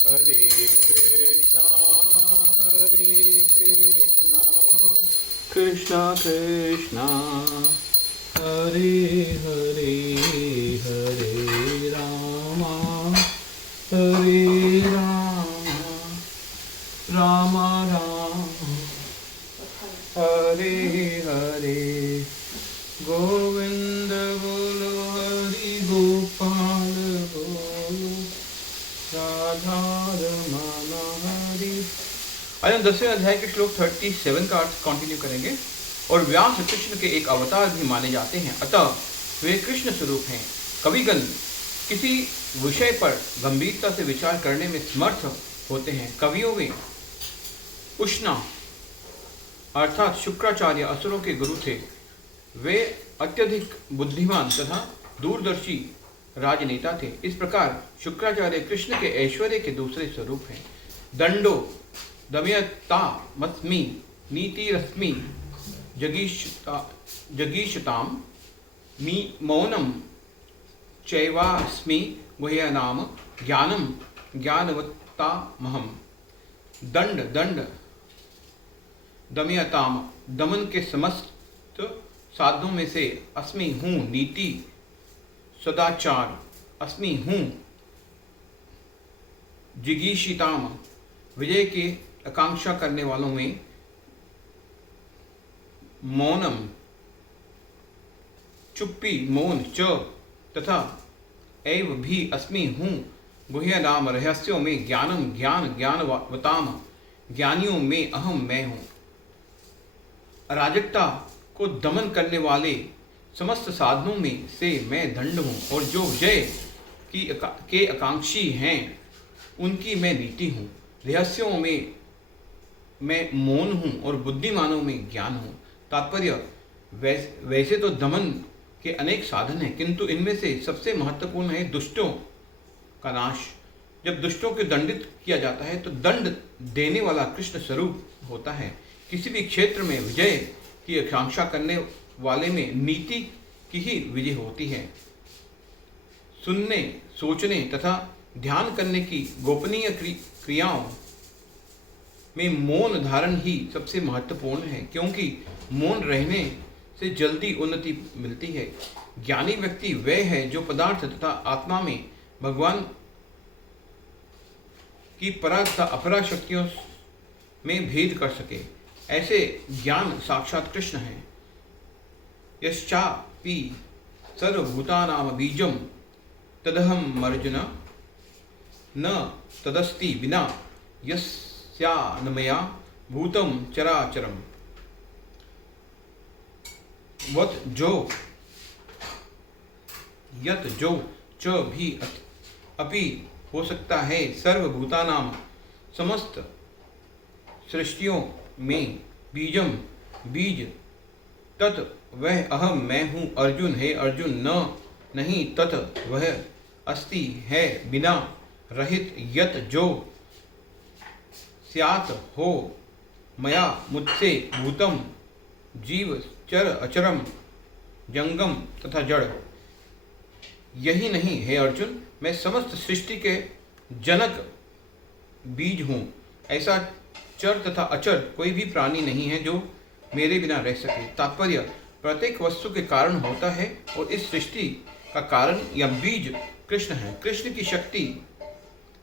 हरे कृष्णा कृष्णा कृष्णा हरे हरे हरे रामा हरे रामा रामा राम हरे हरे गोविंद बोलो हरि गोपाल बोलो राधा रमण हरि। आज हम 10वें अध्याय के श्लोक 37 का अर्थ कंटिन्यू करेंगे। और व्यास कृष्ण के एक अवतार भी माने जाते हैं, अतः वे कृष्ण स्वरूप हैं। कविगण किसी विषय पर गंभीरता से विचार करने में समर्थ होते हैं। कवियों में उष्णा अर्थात शुक्राचार्य असुरों के गुरु थे। वे अत्यधिक बुद्धिमान तथा दूरदर्शी राजनेता थे। इस प्रकार शुक्राचार्य कृष्ण के ऐश्वर्य के दूसरे स्वरूप हैं। दंडो दमयतामस्मि नीतिरस्मि जगीषताम मौनम चैवास्मि गुह्यनाम ज्ञानम ज्ञानवत्तामहम्। दंड दंड दमयताम दमन के समस्त साधनों में से अस्मि हूँ। नीति सदाचार अस्मि हूँ। जिगीषिताम विजय की आकांक्षा करने वालों में। मौनम चुप्पी मौन च तथा एव भी अस्मि हूँ। गुह्य नाम रहस्यों में। ज्ञानम ज्ञान ज्ञानवताम ज्ञानियों में अहम मैं हूँ। अराजकता को दमन करने वाले समस्त साधनों में से मैं दंड हूँ। और जो विजय के आकांक्षी हैं उनकी मैं नीति हूँ। रहस्यों में मैं मौन हूँ और बुद्धिमानों में ज्ञान हूँ। तात्पर्य वैसे तो दमन के अनेक साधन हैं, किंतु इनमें से सबसे महत्वपूर्ण है दुष्टों का नाश। जब दुष्टों को दंडित किया जाता है तो दंड देने वाला कृष्ण स्वरूप होता है। किसी भी क्षेत्र में विजय की आकांक्षा करने वाले में नीति की ही विजय होती है। सुनने सोचने तथा ध्यान करने की गोपनीय क्रियाओं में मौन धारण ही सबसे महत्वपूर्ण है, क्योंकि मौन रहने से जल्दी उन्नति मिलती है। ज्ञानी व्यक्ति वह है जो पदार्थ तथा आत्मा में भगवान की परा तथा अपरा शक्तियों में भेद कर सके। ऐसे ज्ञान साक्षात कृष्ण है। यश्चापि सर्वभूतानां बीजं तदहम् अर्जुन न तदस्ति विना यस्यान्मया भूतं चराचरम्। वत जो यत जो च भी अपि हो सकता है सर्वभूतानाम समस्त सृष्टियों में बीजम बीज तत् वह अहम मैं हूँ। अर्जुन है अर्जुन न नहीं तत् वह अस्ति है बिना रहित। यत जो स्यात् हो मया मुझसे भूतम जीव चर अचरम जंगम तथा जड़। यही नहीं है अर्जुन, मैं समस्त सृष्टि के जनक बीज हूँ। ऐसा चर तथा अचर कोई भी प्राणी नहीं है जो मेरे बिना रह सके। तात्पर्य प्रत्येक वस्तु के कारण होता है और इस सृष्टि का कारण या बीज कृष्ण है। कृष्ण की शक्ति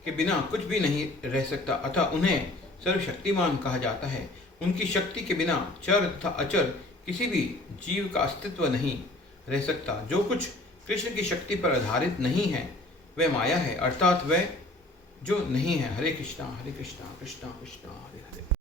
के बिना कुछ भी नहीं रह सकता, अतः उन्हें सर्वशक्तिमान कहा जाता है। उनकी शक्ति के बिना चर तथा अचर किसी भी जीव का अस्तित्व नहीं रह सकता। जो कुछ कृष्ण की शक्ति पर आधारित नहीं है वह माया है, अर्थात वह जो नहीं है। हरे कृष्णा कृष्णा कृष्णा हरे हरे।